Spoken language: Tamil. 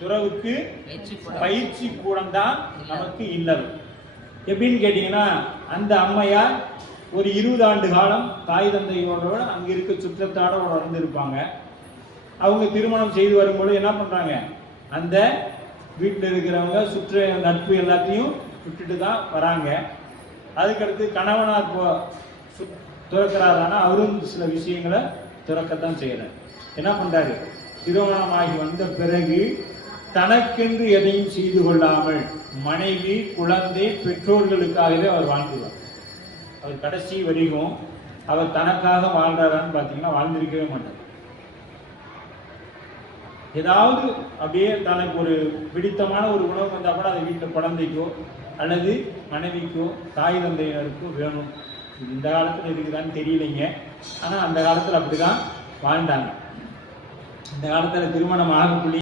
துறவுக்கு பயிற்சி கூட பயிற்சி கூடம் தான் நமக்கு இல்லறம். எப்படின்னு கேட்டீங்கன்னா அந்த அம்மையார் ஒரு இருபது ஆண்டு காலம் தாய் தந்தையோட அங்க இருக்க சுற்றத்தாட வளர்ந்துருப்பாங்க. அவங்க திருமணம் செய்து வரும்போது என்ன பண்றாங்க? அந்த வீட்டில் இருக்கிறவங்க சுற்ற நட்பு எல்லாத்தையும் விட்டுட்டு தான் வராங்க. அதுக்கடுத்து கணவனார் போ சு- துறக்கிறாரானா அவரும் சில விஷயங்களை துறக்கத்தான் செய்யறாரு. என்ன பண்றாரு? திருமணமாகி வந்த பிறகு தனக்கென்று எதையும் செய்து கொள்ளாமல் மனைவி குழந்தை பெற்றோர்களுக்காகவே அவர் வாழ்ந்துவார் அவர் கடைசி வரைக்கும் அவர் தனக்காக வாழ்றாரான்னு பார்த்தீங்கன்னா வாழ்ந்திருக்கவே மாட்டார். ஏதாவது அப்படியே தனக்கு ஒரு பிடித்தமான ஒரு உணவு வந்தால் கூட அதை வீட்டில் குழந்தைக்கோ அல்லது மனைவிக்கோ தாய் தந்தையினருக்கோ வேணும். இது இந்த காலத்தில் இருக்குதான்னு தெரியலைங்க. ஆனால் அந்த காலத்தில் அப்படிதான் வாழ்ந்தாங்க. இந்த காலத்தில் திருமணம் ஆகக்கூடிய